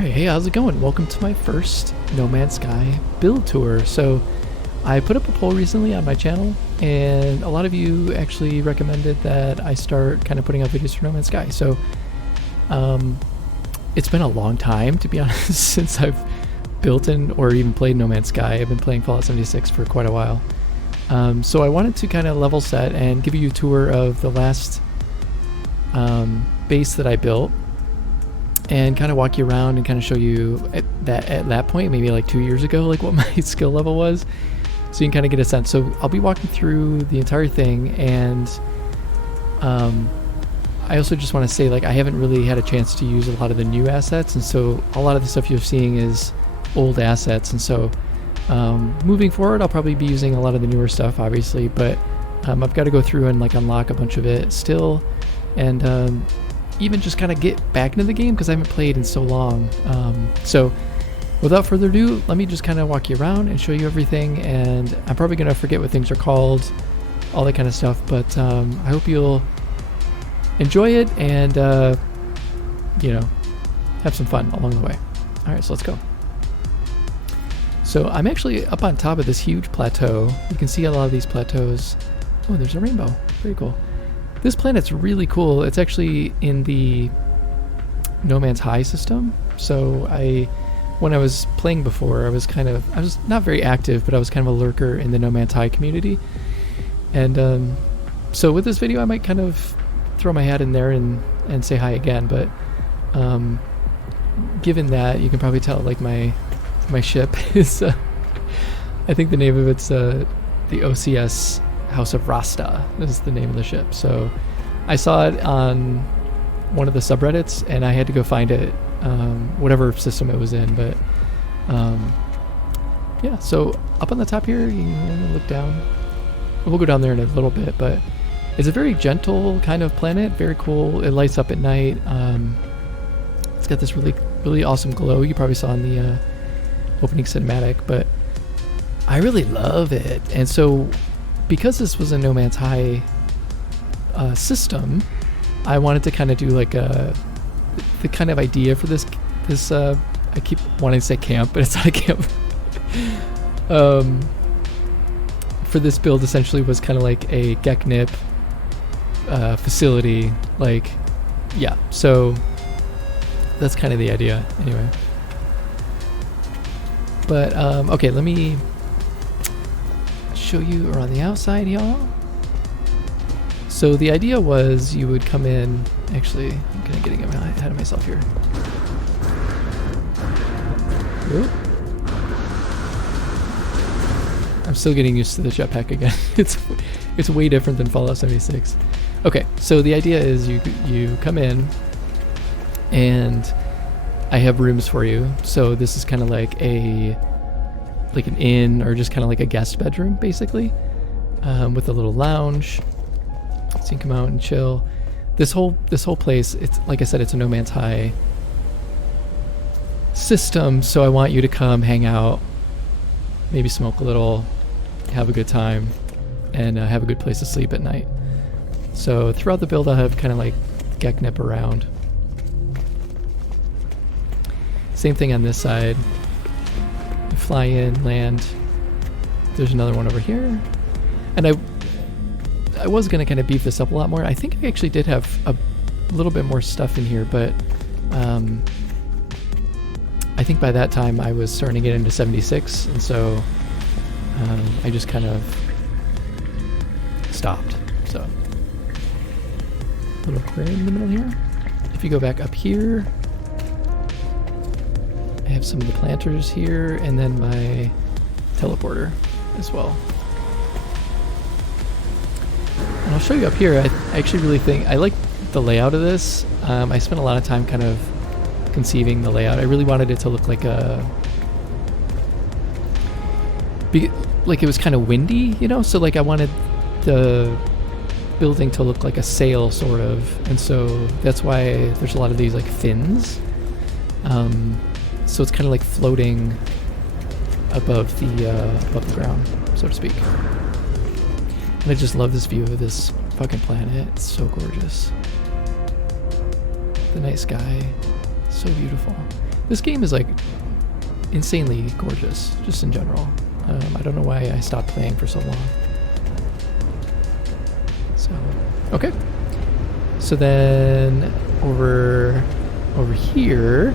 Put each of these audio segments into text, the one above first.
Alright, hey, how's it going? Welcome to my first No Man's Sky build tour. So, I put up a poll recently on my channel, and a lot of you actually recommended that I start kind of putting up videos for No Man's Sky. So, it's been a long time, to be honest, since I've built or even played No Man's Sky. I've been playing Fallout 76 for quite a while. So I wanted to kind of level set and give you a tour of the last base that I built, and kind of walk you around and kind of show you at that point, maybe like 2 years ago, like what my skill level was, so you can kind of get a sense. So I'll be walking through the entire thing, and I also just want to say, like, I haven't really had a chance to use a lot of the new assets, and so a lot of the stuff you're seeing is old assets, and so moving forward I'll probably be using a lot of the newer stuff, obviously, but I've got to go through and like unlock a bunch of it still, and even just kind of get back into the game because I haven't played in so long. So without further ado, let me just kind of walk you around and show you everything, and I'm probably going to forget what things are called, all that kind of stuff, but I hope you'll enjoy it and you know, have some fun along the way. Alright, so let's go. So I'm actually up on top of this huge plateau. You can see a lot of these plateaus. Oh, there's a rainbow. Very cool. This planet's really cool. It's actually in the No Man's High system. So when I was playing before, I was not very active, but I was kind of a lurker in the No Man's High community. And so with this video, I might kind of throw my hat in there and say hi again. But given that, you can probably tell, like, my ship is, I think the name of it's the OCS House of Rasta is the name of the ship. So I saw it on one of the subreddits, and I had to go find it, whatever system it was in. But yeah, so up on the top here, you can look down. We'll go down there in a little bit, but it's a very gentle kind of planet, very cool. It lights up at night. It's got this really, really awesome glow. You probably saw in the opening cinematic, but I really love it. And so because this was a No Man's High system, I wanted to kind of do like the kind of idea for this I keep wanting to say camp, but it's not a camp. For this build, essentially was kind of like a Geknip facility, like, yeah, so that's kind of the idea anyway. But okay, let me show you around the outside, y'all. So the idea was you would come in. Actually, I'm kind of getting ahead of myself here. Oop. I'm still getting used to the jetpack again. It's way different than Fallout 76. Okay, so the idea is you come in, and I have rooms for you. So this is kind of like an inn, or just kind of like a guest bedroom, basically, with a little lounge, so you can come out and chill. This whole place, it's like I said, it's a No Man's High system. So I want you to come hang out, maybe smoke a little, have a good time, and have a good place to sleep at night. So throughout the build, I'll have kind of like Geknip around. Same thing on this side. You fly in, land. There's another one over here. And I was going to kind of beef this up a lot more. I think I actually did have a little bit more stuff in here, but I think by that time I was starting to get into 76, and so I just kind of stopped. So a little aquarium in the middle here. If you go back up here, I have some of the planters here, and then my teleporter as well. And I'll show you up here. I actually really think I like the layout of this. I spent a lot of time kind of conceiving the layout. I really wanted it to look like like it was kind of windy, you know? So like I wanted the building to look like a sail, sort of, and so that's why there's a lot of these like fins. So it's kind of like floating above the ground, so to speak. And I just love this view of this fucking planet. It's so gorgeous. The night sky, so beautiful. This game is like insanely gorgeous, just in general. I don't know why I stopped playing for so long. So, okay. So then over here,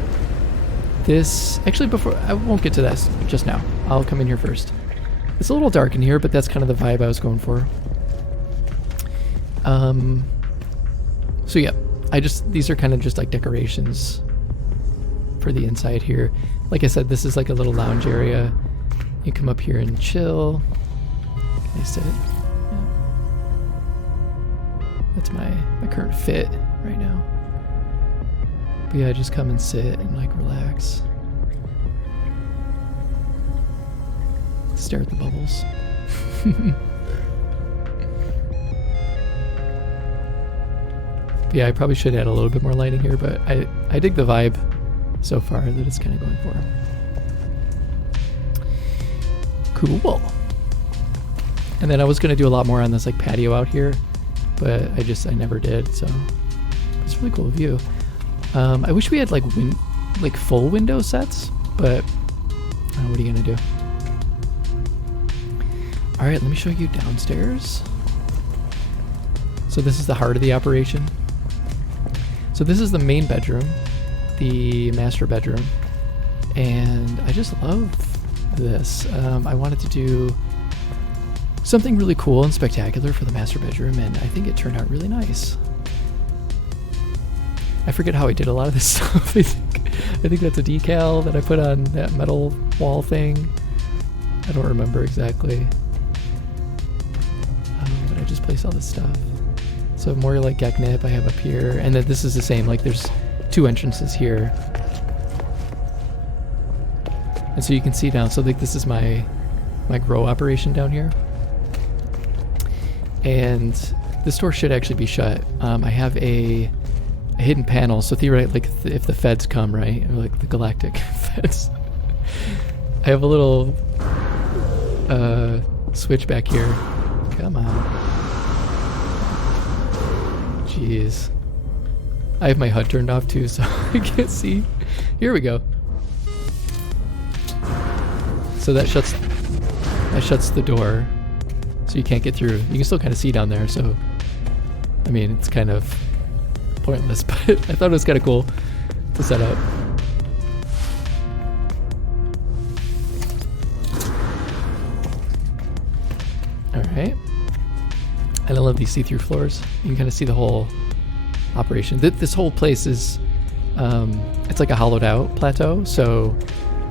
this, actually before, I won't get to this just now. I'll come in here first. It's a little dark in here, but that's kind of the vibe I was going for. So yeah, these are kind of just like decorations for the inside here. Like I said, this is like a little lounge area. You come up here and chill. Can I sit? Yeah. That's my current fit right now. But yeah, just come and sit and like relax. Stare at the bubbles. Yeah, I probably should add a little bit more lighting here, but I dig the vibe so far that it's kind of going for. Cool. And then I was going to do a lot more on this like patio out here, but I never did, so it's a really cool view. I wish we had like full window sets, but what are you going to do? All right, let me show you downstairs. So this is the heart of the operation. So this is the main bedroom, the master bedroom, and I just love this. I wanted to do something really cool and spectacular for the master bedroom, and I think it turned out really nice. I forget how I did a lot of this stuff. I think that's a decal that I put on that metal wall thing. I don't remember exactly. But I just placed all this stuff. So more like Geknip I have up here, and then this is the same, like there's two entrances here. And so you can see down, so like this is my grow operation down here. And this door should actually be shut. I have a hidden panel, so theoretically, like if the feds come, right, or like the galactic feds, I have a little switch back here. Come on. Jeez. I have my HUD turned off too, so I can't see. Here we go. So that shuts the door, so you can't get through. You can still kind of see down there, so I mean it's kind of pointless, but I thought it was kind of cool to set up. Alright. And I love these see-through floors. You can kind of see the whole operation. This whole place is, it's like a hollowed out plateau, so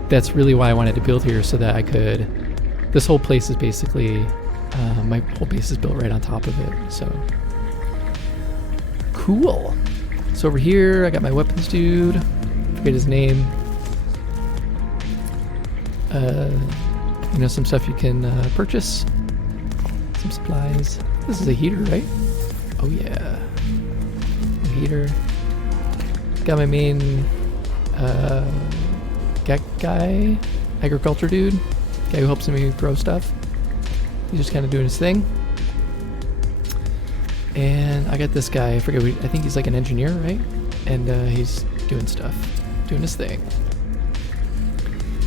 that's really why I wanted to build here, so that I could, this whole place is basically, my whole base is built right on top of it, so. Cool. So over here, I got my weapons dude. Forget his name. You know, some stuff you can purchase. Some supplies. This is a heater, right? Oh yeah. A heater. Got my main guy, agriculture dude. Guy who helps me grow stuff. He's just kind of doing his thing. And I got this guy, I forget, I think he's like an engineer, right? And he's doing stuff, doing his thing.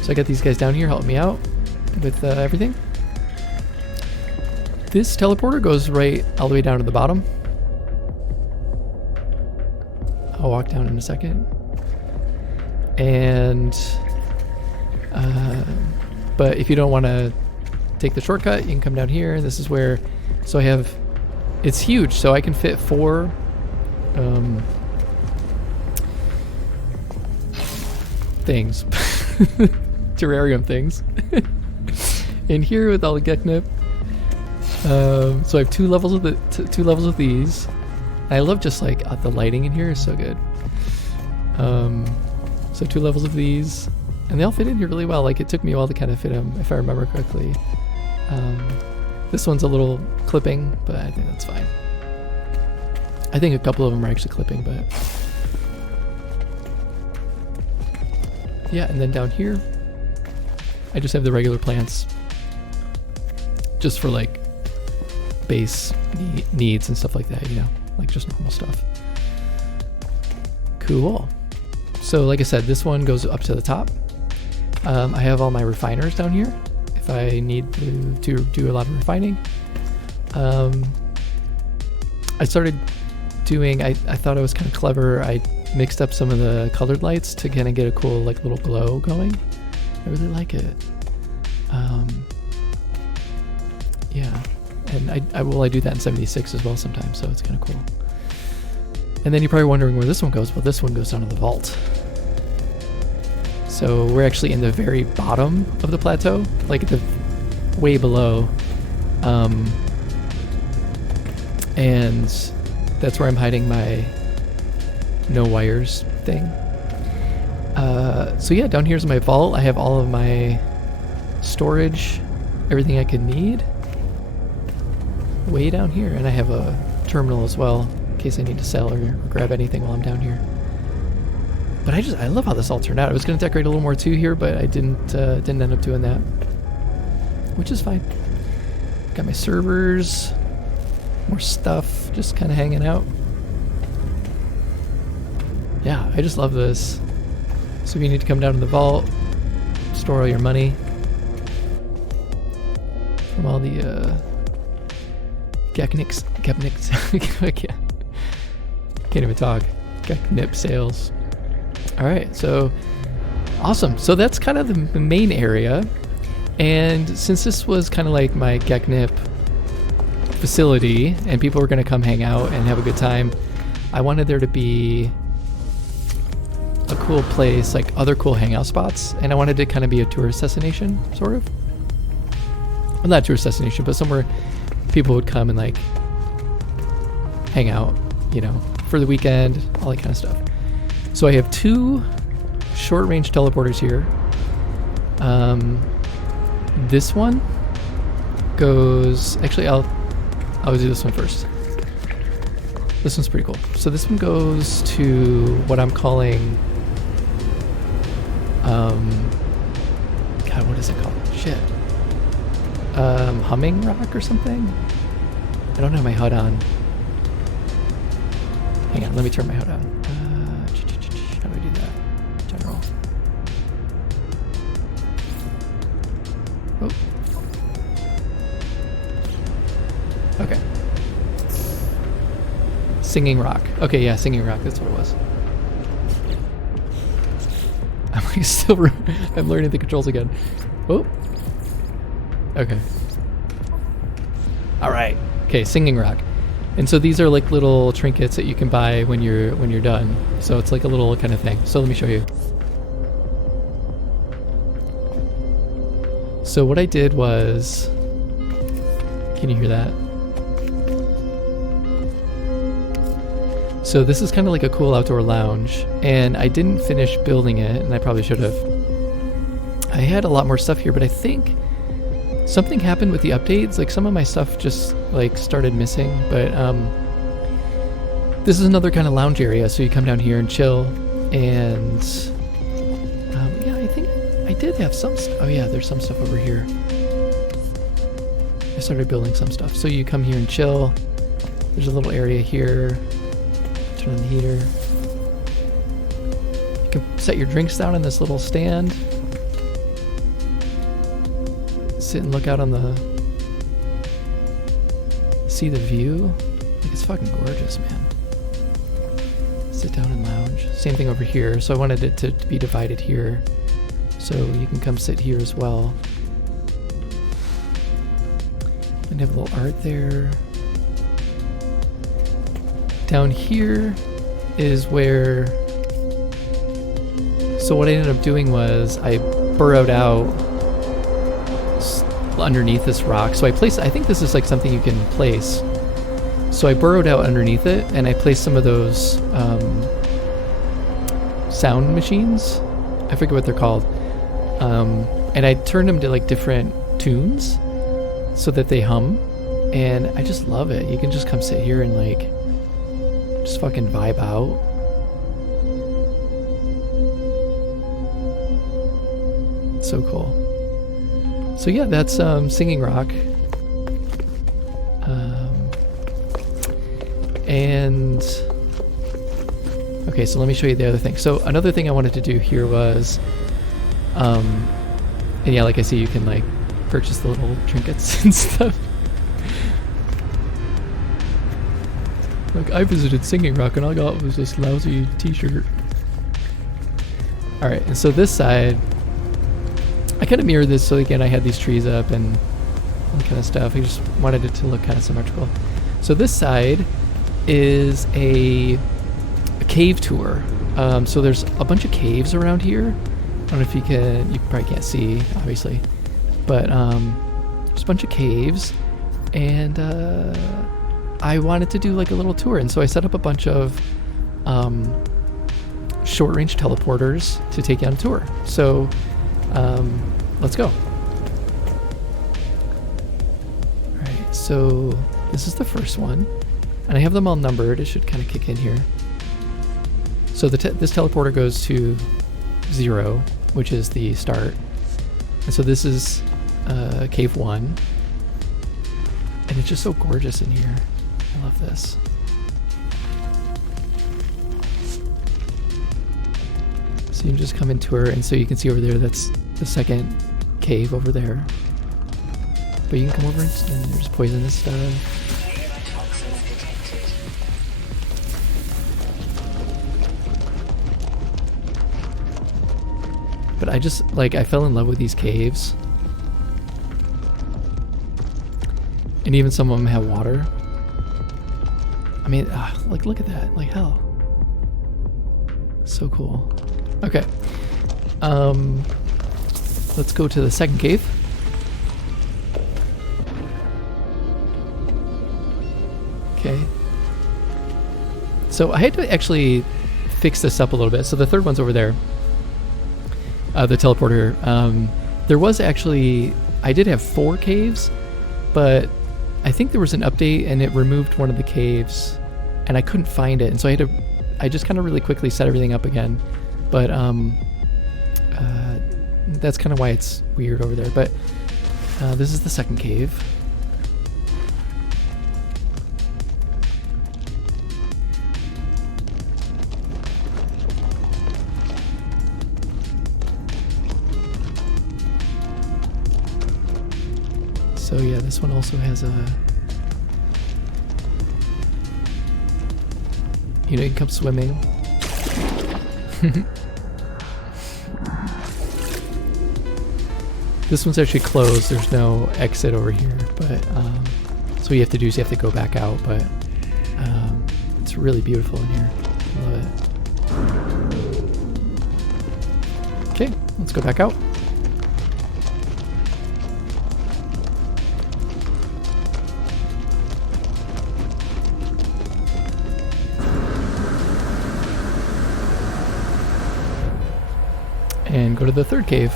So I got these guys down here helping me out with everything. This teleporter goes right all the way down to the bottom. I'll walk down in a second. And, but if you don't want to take the shortcut, you can come down here. This is where, so I have, it's huge, so I can fit 4 things, terrarium things, in here with all the Geknip. So I have 2 levels of the 2 levels of these. I love just like the lighting in here is so good. So 2 levels of these, and they all fit in here really well. Like it took me a while to kind of fit them, if I remember correctly. This one's a little clipping, but I think that's fine. I think a couple of them are actually clipping, but yeah. And then down here, I just have the regular plants, just for like base needs and stuff like that, you know, like just normal stuff. Cool. So like I said, this one goes up to the top. I have all my refiners down here if I need to do a lot of refining. I started doing, I thought I was kind of clever. I mixed up some of the colored lights to kind of get a cool like little glow going. I really like it. Yeah, and I do that in 76 as well sometimes, so it's kind of cool. And then you're probably wondering where this one goes. Well, this one goes down to the vault. So we're actually in the very bottom of the plateau, like the way below. And that's where I'm hiding my no wires thing. So yeah, down here's my vault. I have all of my storage, everything I could need. Way down here, and I have a terminal as well in case I need to sell or grab anything while I'm down here. But I love how this all turned out. I was going to decorate a little more too here, but I didn't end up doing that, which is fine. Got my servers, more stuff, just kind of hanging out. Yeah, I just love this. So you need to come down to the vault, store all your money from all the Geknips. I can't even talk. Geknip sales. All right, so awesome. So that's kind of the main area. And since this was kind of like my Geknip facility and people were going to come hang out and have a good time, I wanted there to be a cool place, like other cool hangout spots. And I wanted to kind of be a tourist destination, sort of. Well, not tourist destination, but somewhere people would come and like hang out, you know, for the weekend, all that kind of stuff. So I have 2 short-range teleporters here. This one goes, actually I'll do this one first. This one's pretty cool. So this one goes to what I'm calling, God, what is it called? Shit. Humming Rock or something? I don't have my HUD on. Hang on, let me turn my HUD on. How do I do that? General. Oh. Okay. Singing Rock. Okay, yeah, Singing Rock, that's what it was. I'm like still, I'm learning the controls again. Oh. Okay. All right. Okay, Singing Rock. And so these are like little trinkets that you can buy when you're done. So it's like a little kind of thing. So let me show you. So what I did was, can you hear that? So this is kind of like a cool outdoor lounge, and I didn't finish building it, and I probably should have. I had a lot more stuff here, but I think something happened with the updates. Like some of my stuff just like started missing, but this is another kind of lounge area. So you come down here and chill, and yeah, I think I did have some. Oh yeah, there's some stuff over here. I started building some stuff. So you come here and chill. There's a little area here. Turn on the heater. You can set your drinks down in this little stand. Sit and look out on the, see the view. Like it's fucking gorgeous, man. Sit down and lounge. Same thing over here. So I wanted it to be divided here, so you can come sit here as well. And have a little art there. Down here is where, so what I ended up doing was I burrowed out underneath this rock. So I think this is like something you can place. So I burrowed out underneath it and I placed some of those sound machines. I forget what they're called. And I turned them to like different tunes so that they hum. And I just love it. You can just come sit here and like just fucking vibe out. So cool. So yeah, that's Singing Rock. And Okay, so let me show you the other thing. So another thing I wanted to do here was, and yeah, like I see, you can like purchase the little trinkets and stuff. Like, I visited Singing Rock and all I got was this lousy t-shirt. Alright, and so this side, I kind of mirrored this, so again I had these trees up and all that kind of stuff. I just wanted it to look kind of symmetrical. So this side is a cave tour. So there's a bunch of caves around here. I don't know if you probably can't see, obviously. But there's a bunch of caves, and I wanted to do like a little tour, and so I set up a bunch of short-range teleporters to take you on a tour. So let's go. Alright, so this is the first one, and I have them all numbered. It should kind of kick in here. So this teleporter goes to 0, which is the start. And so this is cave 1. And it's just so gorgeous in here. I love this. So you can just come into her, and so you can see over there, that's the second cave over there. But you can come over and there's poisonous stuff. But I just, like, I fell in love with these caves. And even some of them have water. I mean, like, look at that. Like, hell. So cool. Okay. Let's go to the second cave. Okay. So I had to actually fix this up a little bit. So the third one's over there. The teleporter. There was actually, I did have 4 caves, but I think there was an update and it removed one of the caves and I couldn't find it. And so I just kind of really quickly set everything up again. But that's kind of why it's weird over there. But this is the second cave. So yeah, this one also has a, you can come swimming. This one's actually closed. There's no exit over here, but so what you have to do is you have to go back out. But it's really beautiful in here. I love it. Okay, let's go back out. And go to the third cave.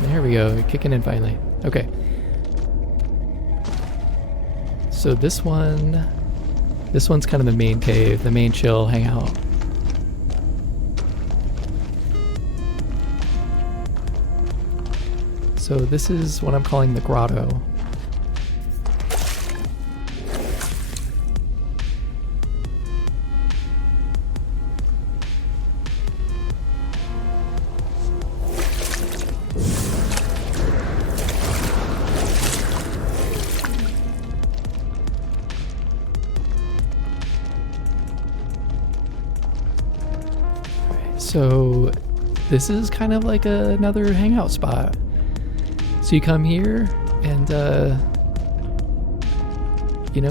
There we go, kicking in finally. Okay. So this one's kind of the main cave, the main chill hangout. So this is what I'm calling the grotto. So this is kind of like another hangout spot. So you come here and,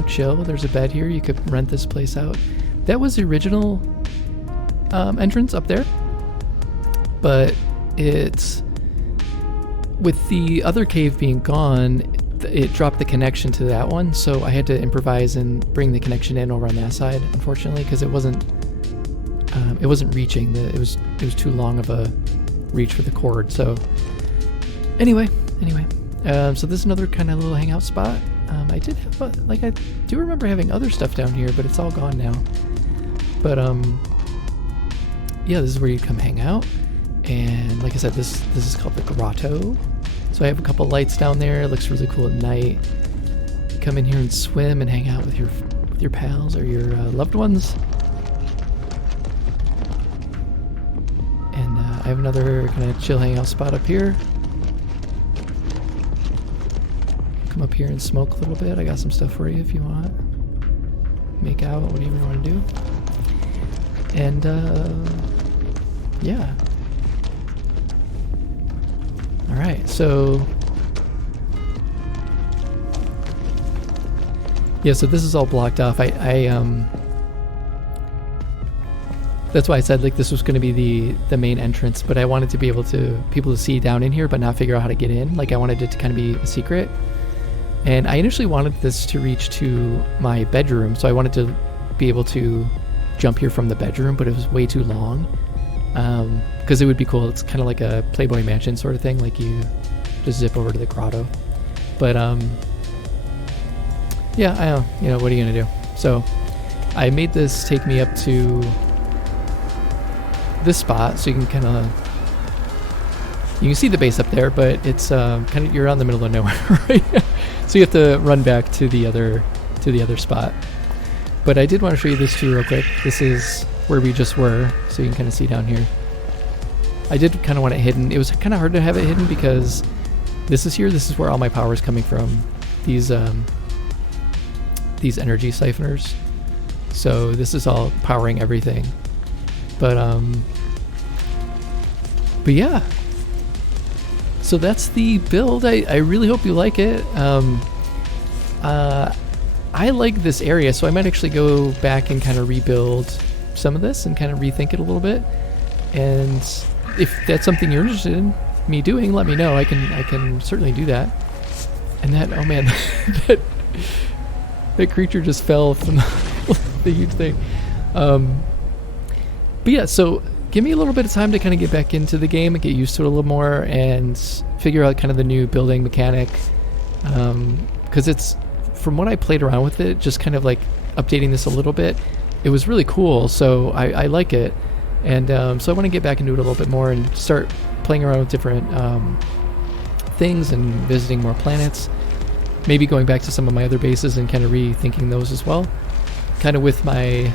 chill. There's a bed here. You could rent this place out. That was the original entrance up there. But it's, with the other cave being gone, it dropped the connection to that one. So I had to improvise and bring the connection in over on that side, unfortunately, because it wasn't reaching. It was too long of a reach for the cord. So anyway, so this is another kind of little hangout spot. I did have I do remember having other stuff down here, but it's all gone now. But yeah, this is where you come hang out. And like I said, this is called the grotto. So I have a couple lights down there. It looks really cool at night. Come in here and swim and hang out with your pals or your loved ones. And I have another kind of chill hangout spot up here. Come up here and smoke a little bit. I got some stuff for you if you want. Make out, whatever you want to do. And yeah. Alright, so yeah, so this is all blocked off. That's why I said like this was going to be the main entrance, but I wanted to be able to people to see down in here but not figure out how to get in. Like I wanted it to kind of be a secret. And I initially wanted this to reach to my bedroom, so I wanted to be able to jump here from the bedroom, but it was way too long. Because it would be cool. It's kind of like a Playboy Mansion sort of thing, like you just zip over to the grotto. But yeah, I don't, you know, what are you gonna do? So I made this take me up to this spot, so you can kind of see the base up there, but it's kind of, you're out in the middle of nowhere, right? So you have to run back to the other spot. But I did want to show you this too real quick. This is where we just were, so you can kind of see down here. I did kind of want it hidden. It was kind of hard to have it hidden because this is where all my power is coming from. These energy siphoners. So this is all powering everything. But yeah. So that's the build. I really hope you like it. I like this area, so I might actually go back and kind of rebuild some of this and kind of rethink it a little bit. And if that's something you're interested in me doing, let me know. I can certainly do that. And that, oh man, that creature just fell from the huge thing. But yeah, so give me a little bit of time to kind of get back into the game and get used to it a little more and figure out kind of the new building mechanic. Because it's, from what I played around with it, just kind of like updating this a little bit, it was really cool. So I like it. And so I want to get back into it a little bit more and start playing around with different things and visiting more planets. Maybe going back to some of my other bases and kind of rethinking those as well. Kind of with my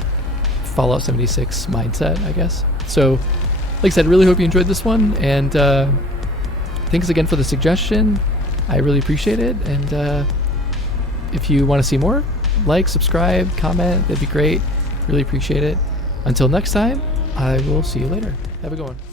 Fallout 76 mindset, I guess. So, like I said, really hope you enjoyed this one. And thanks again for the suggestion. I really appreciate it. And if you want to see more, like, subscribe, comment. That'd be great. Really appreciate it. Until next time, I will see you later. Have a good one.